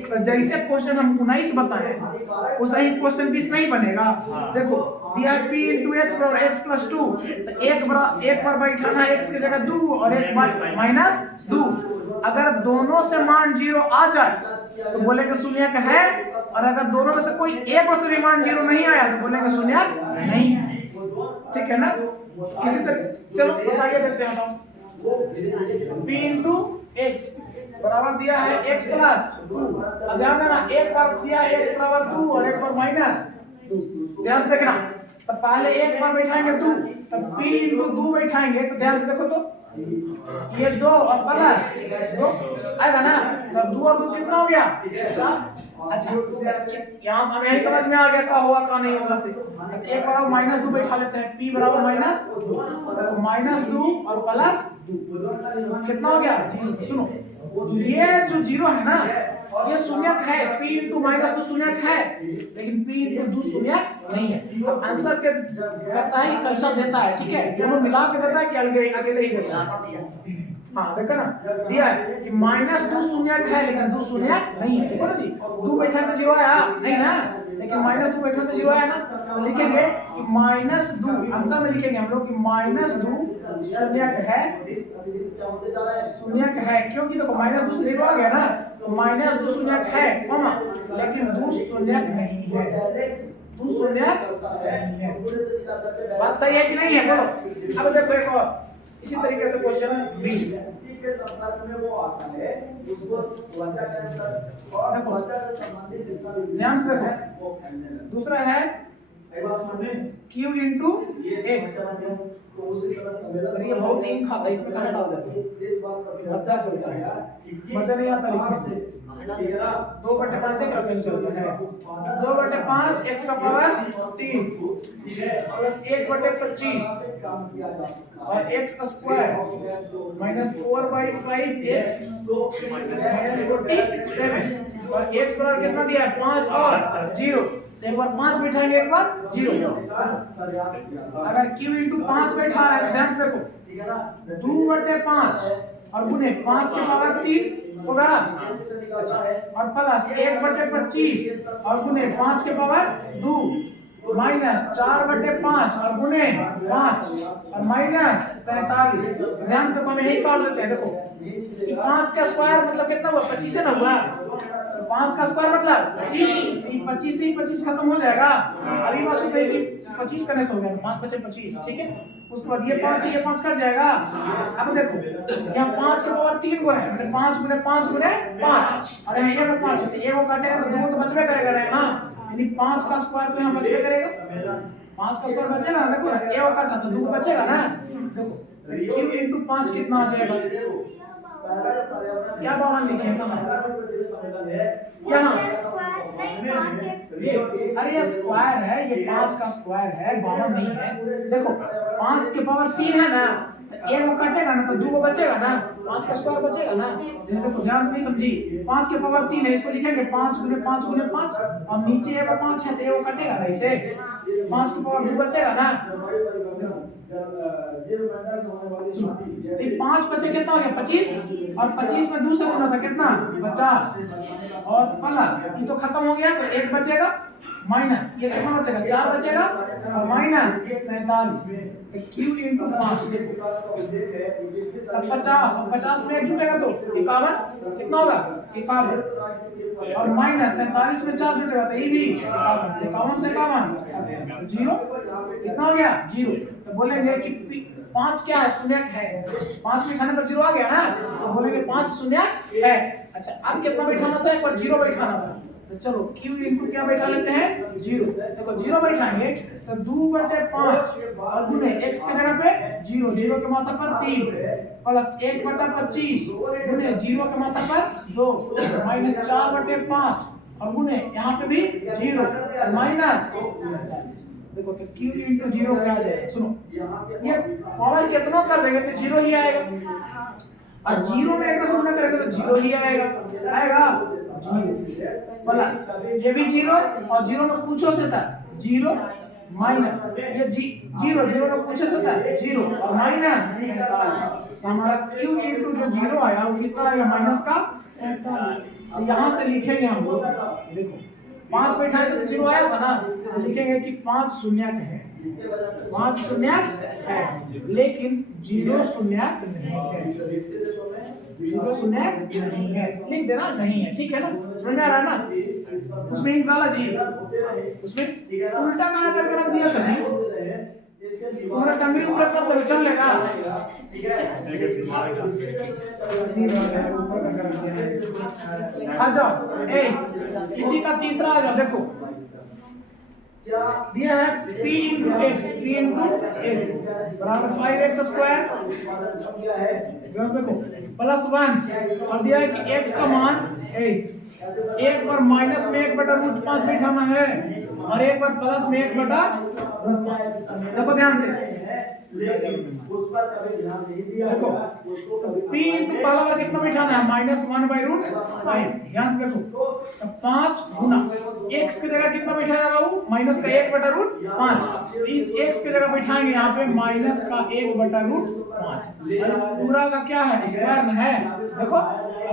तो जैसे क्वेश्चन हम 19 बताए वैसे ही क्वेश्चन 20 नहीं बनेगा। देखो दिया p × x बराबर x + 2, तो एक बार बैठाना है x की जगह 2 और एक बार -2। अगर दोनों से मान 0 आ जाए तो बोलेंगे शून्यक है, और अगर दोनों में से कोई एक से भी मान 0 नहीं आया तो बोलेंगे शून्यक नहीं है, ठीक है ना। इसी तरह चलो बताइए देखते हैं हम, p × x बराबर दिया है x + 2। अब ध्यान देना, एक बार दिया है x = 2 और एक बार -2। ध्यान से देखना, तो पहले एक बार बैठाएंगे 2, तब p × 2 बैठाएंगे, तो ध्यान से देखो तो ये 2 और +2 आएगा ना, तो 2 और 2 कितना हो गया 4। अच्छा यहाँ हमें यही समझ में आ गया क्या होगा क्या नहीं होगा से। अच्छा एक बार -2 बैठा लेते हैं, p बराबर -2 और +2 कितना हो गया 0। सुनो ये जो 0 है ना ये शून्यक है, p × -2 शून्यक है, लेकिन p × 2 शून्यक नहीं है। आंसर के करता है कैसा देता है, ठीक है, दोनों मिला के देता है कि अकेले ही देता है। हाँ देखो ना दिया है कि -2 शून्यक है लेकिन 2 शून्यक नहीं है। देखो ना जी 2 बैठा तो 0 आया नहीं ना, लेकिन -2 बैठा तो 0 आया ना, तो लिखेंगे कि -2 आंसर में लिखेंगे हम लोग कि -2 शून्यक है, क्योंकि देखो -2 से 0 आ गया ना, तो -2 शून्यक है कॉमा, लेकिन 2 शून्यक नहीं है। 2 2 शून्यक नहीं है। बात सही है कि नहीं है, बोलो। अब देखो एक और इसी तरीके से क्वेश्चन बी। के संपर्क में वो आता है उसको त्वचा कैंसर और त्वचा से संबंधित जितना भी ध्यान से है देखो। वो फैलने लगता दूसरा है है। बात समझ में q इंटू ये x। तो उसी तरह सम्मेलन अरे ये बहुत इंक खाता है, इसमें कहाँ डाल देते हो? इस बात का मजा चलता है, मजा नहीं आता लिखने से। 2/5 देख रखे चलता है। 2/5 x का पावर 3 प्लस 1/25 और x का स्क्वायर माइनस 4/5 x माइनस 47 और x बराबर कितना दिया है 5 और 0। एक बार 5 बैठाएंगे, एक बार 0। अगर q इंटू 5 बैठा रहा है ध्यान से देखो, 2/5 और गुने 5 के पावर 3 होगा। अच्छा, और प्लस 1/25 और गुने 5 के पावर 2 माइनस 4/5 और गुने 5 और माइनस 47। ध्यान तो हम यही काट देते हैं। देखो कि 5 का स्क्वायर मतलब कितना हुआ 25 है ना हुआ। 5 का स्क्वायर मतलब 25, 25 से 25 खत्म हो जाएगा। अभी बात सुन रही कि 25 करने से हो गया, 5 बचे 25, ठीक है। उसके बाद ये 5 से ये 5 कट जाएगा। अब देखो यहाँ 5 के पावर 3 को है, मतलब 5 गुने 5 गुने 5 और यहाँ ये 5 है, ये वो काटेगा तो 2 तो बचबे करेगा ना यहाँ, यानी 5 का स्क्वायर तो यहाँ बचबे करेगा। 5 का स्क्वायर बचेगा ना, देखो ना ये वो काटा तो 2 तो बचेगा ना। देखो q इंटू 5 कितना आ जाएगा, क्या पावर लिखे यहाँ। अरे ये स्क्वायर है, ये 5 का स्क्वायर है, 52 नहीं है। देखो 5 के पावर 3 है ना, एक वो कटेगा ना तो 2 को बचेगा ना, 5 का स्क्वायर बचेगा ना। देखो ध्यान नहीं समझी, 5 के पावर 3 है, इसको लिखेंगे 5 गुने 5 गुने 5 और नीचे एक 5 है तो ये वो कटेगा ना, इसे 5 के पावर 2 बचेगा ना। देखो 5 बचे कितना हो गया 25 और 25 में 2 से गुना था कितना 50 और प्लस ये तो खत्म हो गया तो 1 बचेगा माइनस ये कितना बचेगा 4 बचेगा और माइनस 47 तो q इंटू 5 देखो तब 50 और 50 में 1 जुटेगा तो 51 कितना होगा 51 और माइनस 47 में 4 जुटेगा तो ये भी 51 से 51 0 कितना हो गया 0। तो बोलेंगे कि 5 क्या है शून्यक है, 5 बिठाने पर 0 आ गया ना तो बोलेंगे 5 शून्यक है। अच्छा अब कितना बैठाना था, एक बार 0 बैठाना था तो चलो q इंटू क्या बैठा लेते हैं 0। देखो 0 बैठाएंगे तो 2/5 और गुने x के जगह पे 0, 0 के माथा पर 3 प्लस 1/25 गुने 0 के माथा पर 2 माइनस 4/5 और गुने यहाँ पे भी 0 माइनस। देखो तो q इंटू 0 क्या आ जाएगा, सुनो ये पावर कितना कर देंगे तो 0 ही आएगा और 0 में एक से गुना करेंगे तो 0 ही आएगा 0 प्लस ये भी 0 और 0 में पूछो से था 0 माइनस ये 0 में पूछो से था 0 और माइनस 47। हमारा q इंटू जो 0 आया वो कितना आएगा माइनस का 47। तो यहाँ से लिखेंगे हम लोग, देखो 5 बैठाए तो 0 आया था ना तो लिखेंगे कि 5 शून्यक है, 5 शून्यक है लेकिन 0 शून्यक नहीं है, 0 शून्यक नहीं है लिख देना नहीं है, ठीक है ना समझ में आ रहा है ना। उसमें इंक डाला जी, उसमें उल्टा कहाँ करके रख दिया था जी, तुम्हारा टंगरी ऊपर कर दो चल लेगा आ जाओ। ए इसी का तीसरा आ जाओ, देखो दिया है p इंटू x बराबर 5x स्क्वायर देखो प्लस 1 और दिया है कि x का मान एक बार माइनस में 1/√5 बैठाना है और एक बार प्लस में 1/√5। देखो ध्यान से देखो p इंटू पहला बार कितना बैठाना है -1/√5। ध्यान से देखो 5 गुना x की जगह कितना बैठाना है बाबू माइनस का 1/√5। इस x की जगह बैठाएंगे यहाँ पे माइनस का 1/√5 पूरा का क्या है स्क्वायर में है देखो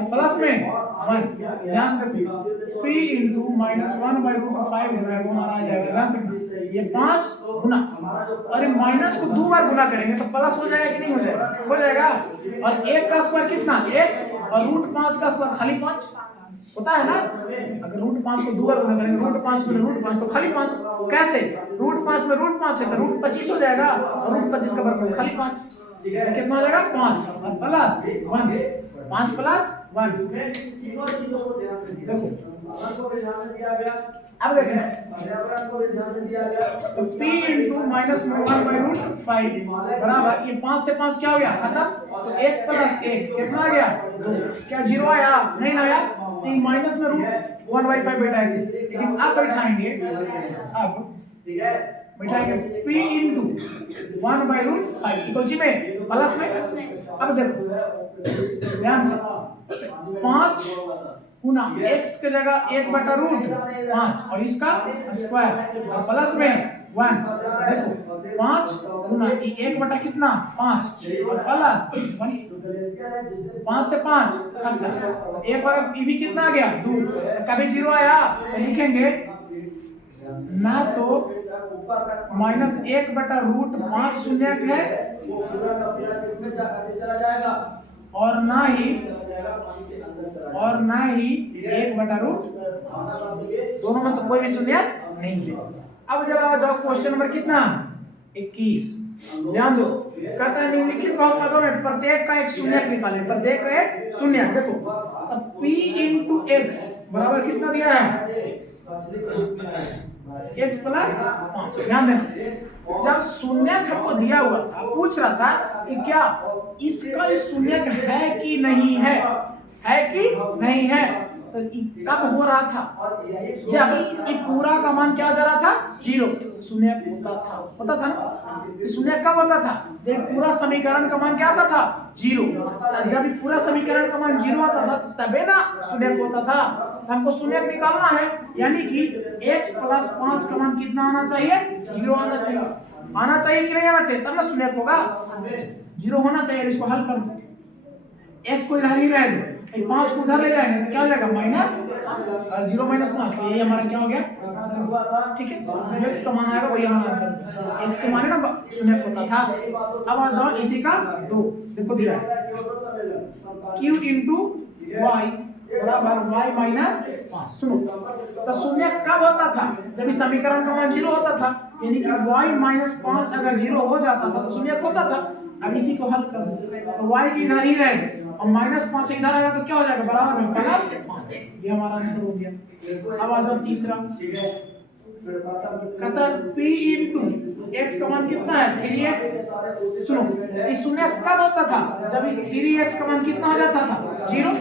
प्लस में 1। ध्यान से देखो p इंटू -1/√5 जो है वो हमारा आ जाएगा। ध्यान से ये 5 गुना और माइनस को 2 बार गुना करेंगे तो प्लस हो जाएगा कि नहीं हो जाएगा, हो जाएगा। और 1 का स्क्वायर कितना 1 और √5 का स्क्वायर खाली 5 होता है ना। अगर रूट 5 को 2 बार गुना करेंगे, रूट 5 में रूट 5 तो खाली 5। कैसे? रूट 5 में रूट 5 है तो रूट 25 हो जाएगा, और रूट 25 का वर्गमूल खाली 5, तो कितना हो जाएगा 5 और प्लस 1, 5 प्लस 1। देखो अब देखना तो p इंटू माइनस 1/√5 बराबर, ये 5 से 5 क्या हो गया खत्म, तो 1 प्लस 1 कितना आ गया 2। क्या 0 आया? नहीं आया, तो माइनस में रूट 1/5 बैठाएंगे, लेकिन अब बैठाएंगे p इंटू 1/√5 इक्वल जी में प्लस में। अब देखो ध्यान से 5 गुना x की जगह 1/√5 और इसका स्क्वायर प्लस में 1। देखो 5 गुना 1 बटा कितना 5 और प्लस 1, 5 से 5 खत्म, एक और ये भी कितना आ गया 2। कभी 0 आया तो लिखेंगे ना तो -1/√5 शून्यक है और ना ही 1/√, दोनों में से कोई भी शून्यक नहीं है। अब जरा आ जाओ क्वेश्चन नंबर कितना 21। ध्यान दो, कहता है निम्नलिखित बहुपदों में प्रत्येक का एक शून्यक निकालें, प्रत्येक का एक शून्यक। देखो अब p इंटू x बराबर कितना दिया है x प्लस 5। ध्यान देना, जब शून्यक हमको दिया हुआ था पूछ रहा था कि क्या इसका शून्यक है कि नहीं है, कि नहीं है, तो कब हो रहा था जब ये पूरा का मान क्या जा रहा था 0, शून्यक होता था ना। शून्यक कब होता था जब पूरा समीकरण का मान क्या आता था 0। जब पूरा समीकरण का मान 0 आता था तबे ना शून्यक होता था। हमको शून्यक निकालना है, यानी कि x प्लस 5 का मान कितना आना चाहिए 0 आना चाहिए। आना चाहिए कि नहीं आना चाहिए, तब ना शून्यक होगा। 0 होना चाहिए। इसको हल कर दो, x को इधर ही रह दो, 5 को उधर ले जाएंगे तो क्या हो जाएगा माइनस 0 माइनस 5, तो ये हमारा क्या हो गया ठीक है। जो x का मान आएगा वही हमारा आंसर। x के माने ना शून्यक होता था। अब आ जाओ इसी का 2। देखो दिया है q इंटू y बराबर y माइनस 5। सुनो तो शून्यक कब होता था जब इस समीकरण का मान 0 होता था, यानी कि y माइनस 5 अगर 0 हो जाता था तो शून्यक होता था। अब इसी को हल कर दो तो y की इधर ही रहेगा और -5 इधर आएगा तो क्या हो जाएगा बराबर में +5। ये हमारा आंसर हो गया। अब आ जाओ तीसरा, कहता p इंटू x का मान कितना है 3x। सुनो इस शून्य कब होता था जब इस 3x का मान कितना हो जाता था 0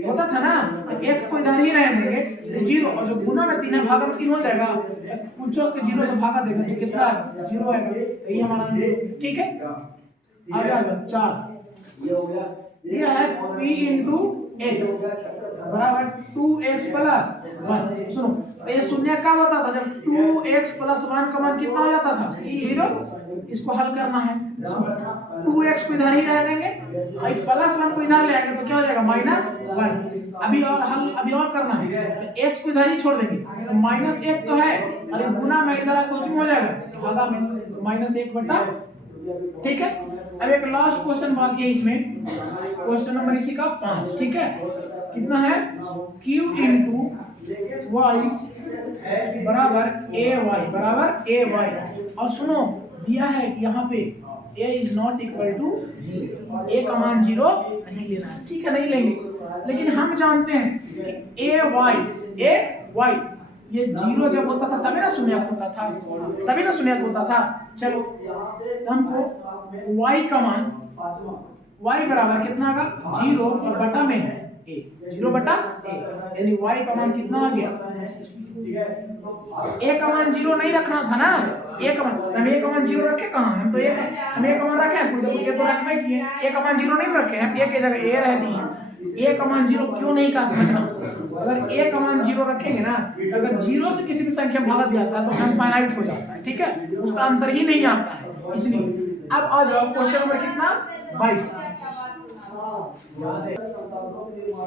होता था ना, तो x को इधर ही रहने देंगे 0 और जो गुना में 3 है भागा में 3 हो जाएगा, कुछ उसके 0 से भागा देगा तो कितना 0 आएगा। यही हमारा आंसर ठीक है। आगे आ जाओ 4। ये हो गया, ये है p इंटू x बराबर 2x प्लस 1। सुनो तो ये शून्य कब होता था जब 2x प्लस 1 का मान कितना हो जाता था 0। इसको हल करना है, 2x को इधर ही रह देंगे और प्लस 1 को इधर ले आएंगे तो क्या हो जाएगा -1। अभी और करना है तो x को इधर ही छोड़ देंगे तो -1 तो है और गुना में इधर कुछ हो जाएगा भागा में तो -1/, ठीक है। अब एक लास्ट क्वेश्चन बाकी है इसमें, क्वेश्चन नंबर इसी का 5, ठीक है। कितना है q इंटू y बराबर ay। और सुनो दिया है कि यहाँ पे a is not equal to 0, a का मान 0 नहीं लेना है, ठीक है नहीं लेंगे। लेकिन हम जानते हैं कि ay ये 0 जब होता था तभी ना शून्यक होता था, चलो तो हमको y का मान y बराबर कितना आएगा 0 और बटा में है a, 0/a, यानी y का मान कितना आ गया a का मान 0 नहीं रखना था ना, a का मान हम a का मान 0 रखे कहाँ, हम तो हम a का मान रखे हैं, कोई तो रखना ही है, a का मान 0 नहीं रखे हैं, a की जगह a रहती है। a का मान 0 क्यों नहीं कहा समझना, अगर a का मान 0 रखेंगे ना, अगर 0 से किसी भी संख्या भागा दिया जाता है तो इनफाइनाइट हो जाता है, ठीक है, उसका आंसर ही नहीं आता है। इसलिए अब आ जाओ क्वेश्चन नंबर कितना 22।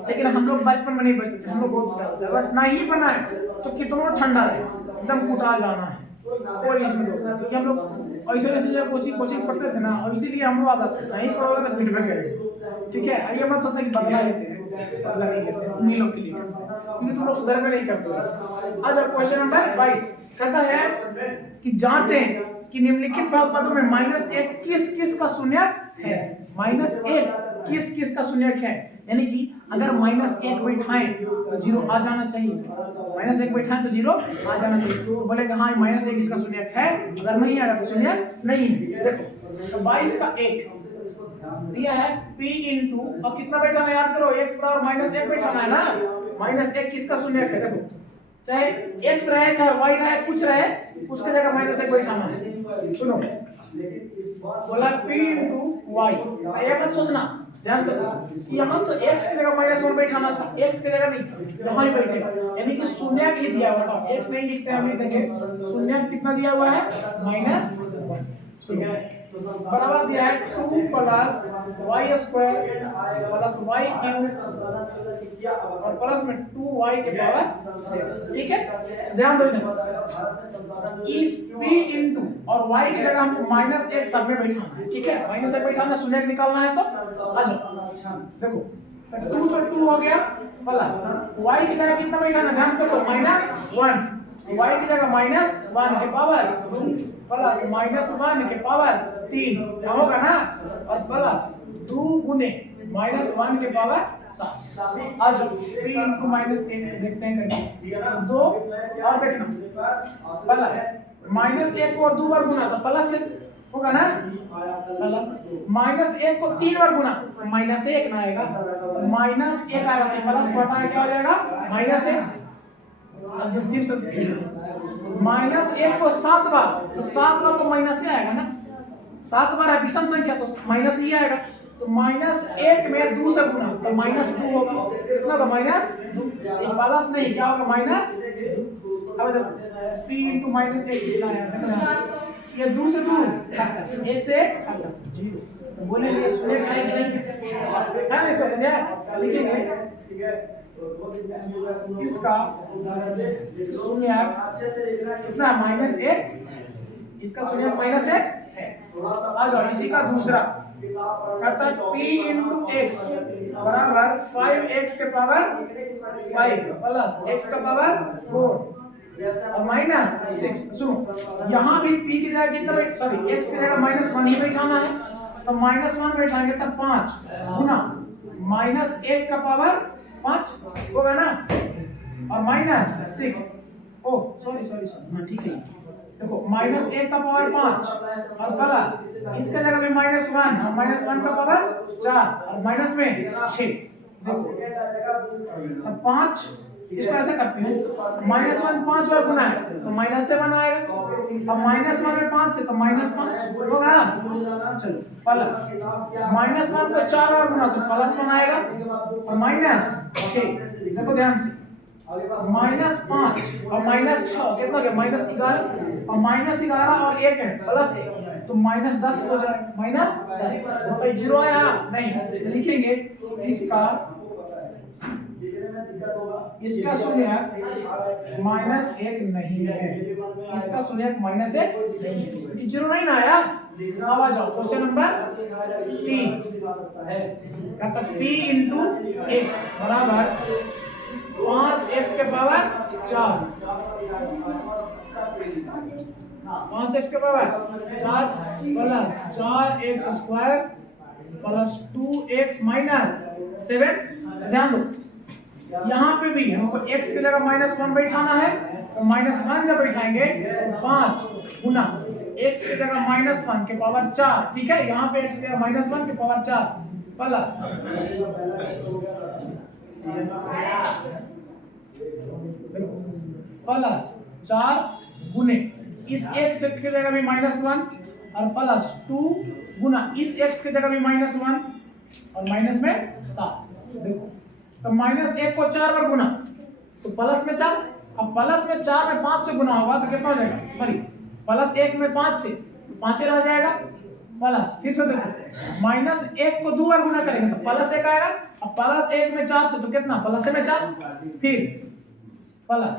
लेकिन हम लोग बचपन में नहीं बचते थे, हम लोग बहुत अगर नहीं बनाए तो कितना ठंडा रहे एकदम कुटा जाना है, कोई इसमें दोस्त नहीं, क्योंकि हम लोग ऐसे जब कोचिंग पढ़ते थे ना, और इसीलिए हम लोग आदत नहीं पढ़ोगे तो पीठ में करेंगे, ठीक है। ये मत सोचना कि बदला लेते हैं, बदला नहीं लेते, तुम ही लोग के लिए करते हैं, क्योंकि तुम लोग सुधर में नहीं करते हो। आज अब क्वेश्चन नंबर 22 कहता है कि जांचें कि निम्नलिखित बहुपदों में -1 किस किस का शून्यक है। -1 किस किस का शून्यक है, यानी कि अगर -1 बैठाएं तो 0 आ जाना चाहिए, -1 बैठाएं तो 0 आ जाना चाहिए। तो बोलेगा हाँ -1 इसका शून्यक है, अगर नहीं आएगा तो शून्यक नहीं है। देखो तो 22 का 1 दिया है p इंटू, अब कितना बैठाना है याद करो, x बराबर -1 बैठाना है ना। -1 किसका शून्यक है, देखो चाहे x रहे चाहे y रहे कुछ रहे, उसके जगह -1 बैठाना है। सुनो बोला p इंटू y, तो ये मत सोचना, ध्यान से कि यहाँ तो x की जगह -1 बैठाना था, x की जगह नहीं, यहाँ ही बैठेगा, यानी कि शून्यक ही दिया हुआ है। x नहीं लिखते हम, लिखेंगे शून्यक कितना दिया हुआ है -1 शून्यक बराबर दिया है 2 plus y square plus y cube और प्लस में 2y के पावर, ठीक है। ध्यान दो इधर इस p इंटू और y की जगह हमको -1 सब में बैठाना है, ठीक है। -1 बैठाना, शून्य निकालना है तो आ जाओ। देखो 2 तो 2 हो गया, प्लस y की जगह कितना बैठाना, ध्यान से देखो -1, y की जगह -1 के पावर 2 प्लस -1 के पावर 3 क्या होगा ना, और प्लस 2 गुने -1 के पावर 7। आज p इंटू -1 देखते हैं कहीं 2 और देखना प्लस -1 को 2 बार गुना तो प्लस होगा ना, प्लस -1 को 3 बार गुना -1 ना आएगा, -1 आएगा तो प्लस बटा क्या हो जाएगा -1। अब जब फिर से -1 को 7 बार तो 7 बार तो माइनस ही आएगा ना, 7 बार है विषम संख्या तो माइनस ही आएगा, तो -1 में 2 से गुना तो -2 होगा, कितना होगा -2, ये प्लस नहीं क्या होगा -2। अब देखो p इंटू -1 कितना है, ये 2 से 2 खत्म, 1 से 0, तो बोलेंगे शून्य है कि नहीं है, इसका शून्य लिखेंगे इसका शून्य कितना -1, इसका शून्य -1 है। आ जाओ इसी का दूसरा कहता है p इंटू x बराबर 5x के पावर 5 प्लस x का पावर 4 और -6। सुनो यहाँ भी p की जगह कितना सॉरी x की जगह -1 ही बैठाना है, तो -1 बैठाएंगे तब 5 गुना -1 का पावर 5 होगा ना, और -6 ओ सॉरी हाँ ठीक है, देखो -1 का पावर 5 और प्लस इसका जगह में -1 और -1 का पावर 4 और माइनस में 6। देखो अब 5 इसको ऐसे करते हैं, -1 5 बार गुना है तो -7 आएगा, अब -1 में 5 से तो -5 होगा, चलो प्लस -1 को 4 बार गुना तो +1 आएगा और -6। देखो ध्यान से -5 और -6 कितना हो गया -11 और -11 और 1 है +1 तो -10 हो जाएगा, -10 तो कोई 0 आया नहीं, तो लिखेंगे इसका शून्य -1 नहीं है, इसका शून्य -1 नहीं है, 0 नहीं ना आया। अब आ जाओ क्वेश्चन नंबर 3 कहता p इंटू x बराबर 5x के पावर 4 5x के power 4 plus 4x square plus 2x minus 7। ध्यान दो यहाँ पे भी हमको x की जगह -1 बैठाना है, तो -1 जब बैठाएंगे तो 5 गुना x की जगह -1 के पावर 4, ठीक है। यहाँ पे x की जगह -1 के पावर 4 प्लस प्लस 4 गुने इस x की जगह भी -1 और प्लस 2 गुना इस x की जगह भी -1 और माइनस में 7। देखो तो -1 को 4 बार गुना तो प्लस में 4, अब प्लस में 4 में 5 से गुना होगा तो कितना हो जाएगा, सॉरी +1 में 5 से 5 रह जाएगा, प्लस फिर से देखो -1 को 2 बार गुना करेंगे तो +1 आएगा, अब +1 में 4 से तो कितना प्लस में 4 फिर प्लस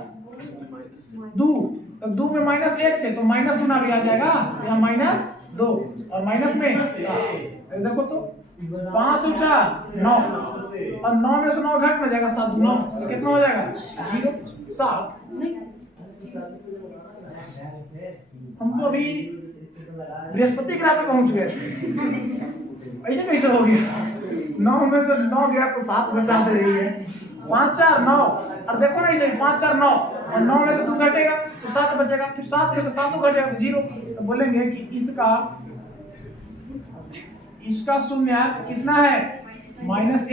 2 तो 2 में -1 से तो माइनस गुना भी आ जाएगा, यहाँ -2 और माइनस में 7। देखो तो 5 और 4 9, और 9 में से 9 घट में जाएगा 7 9, तो कितना हो जाएगा 0 7। हम तो अभी बृहस्पति ग्रह पे पहुंच गए ऐसे कैसे हो गया? 9 में से 9 गया तो 7 बचाते रही है। 5 4 9, और देखो ना इसे 5 4 9, और 9 में से 2 घटेगा तो 7 बचेगा, फिर 7 में से 7 घटेगा तो 0। तो बोलेंगे कि इसका शून्य कितना है -1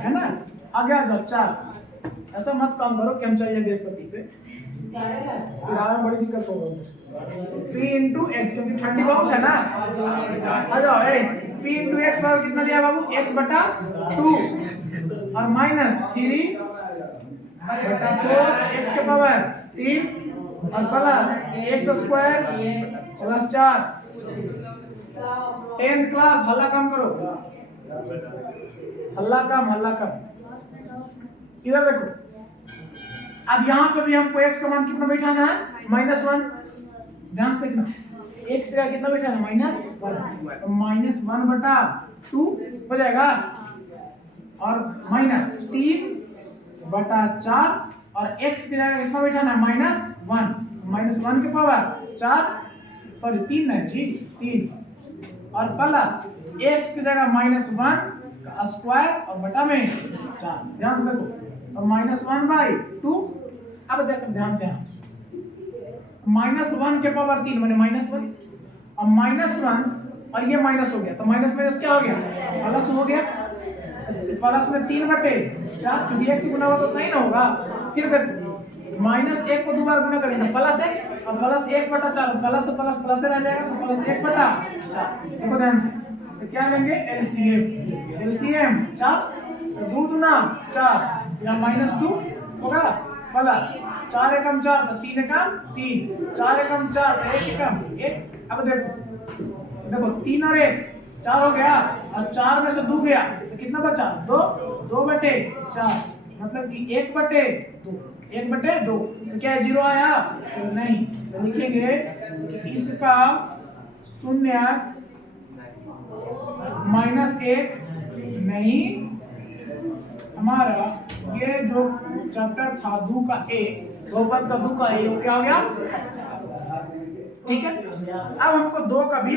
है ना। आगे आ जाओ 4। ऐसा मत काम करो कि हम चाहिए बृहस्पति पे, फिर आगे बड़ी दिक्कत होगी। 3 × x, क्योंकि ठंडी बहुत है ना। आ जाओ 3 × x बराबर कितना दिया बाबू x/2, और -3/4 x के पावर 3, और प्लस x² + 4। 10th क्लास हल्ला कम करो, हल्ला कम। इधर देखो, अब यहाँ पे भी हमको x का मान कितना बैठाना है -1। ध्यान से देखना, x का कितना बैठाना है -1, तो -1/2 हो जाएगा, और -3/4, और x की जगह कितना बैठाना है -1 के पावर 4, सॉरी 3 नहीं जी 3, और प्लस x की जगह -1 का स्क्वायर और बटा में 4। ध्यान से देखो, तो -1/2। अब देखो ध्यान से, -1 के पावर 3 माने -1, और -1 और ये माइनस हो गया, तो माइनस माइनस क्या हो गया प्लस हो गया। प्लस में 3/4, क्योंकि x से गुना हुआ तो नहीं ना होगा। फिर देखो -1 को 2 बार गुना करेंगे +1, और +1/4, प्लस से प्लस प्लस रह जाएगा, तो +1/4। देखो ध्यान से, तो क्या लेंगे एलसीएम 4, 2 दूना 4, या -2 होगा, प्लस 4 एकम 4, तो 3 एकम 3, 4 एकम 4, तो 1 एकम 1। अब देखो 3 और 1 4 हो गया, और 4 में से 2 गया तो कितना बचा 2/4, मतलब कि 1/2, 1/2। तो क्या 0 आया? तो नहीं, तो लिखेंगे कि इसका शून्य -1 नहीं, हमारा ये जो चैप्टर था 2 का A, बहुपद का 2 का A क्या हो गया? ठीक है, अब हमको 2 का भी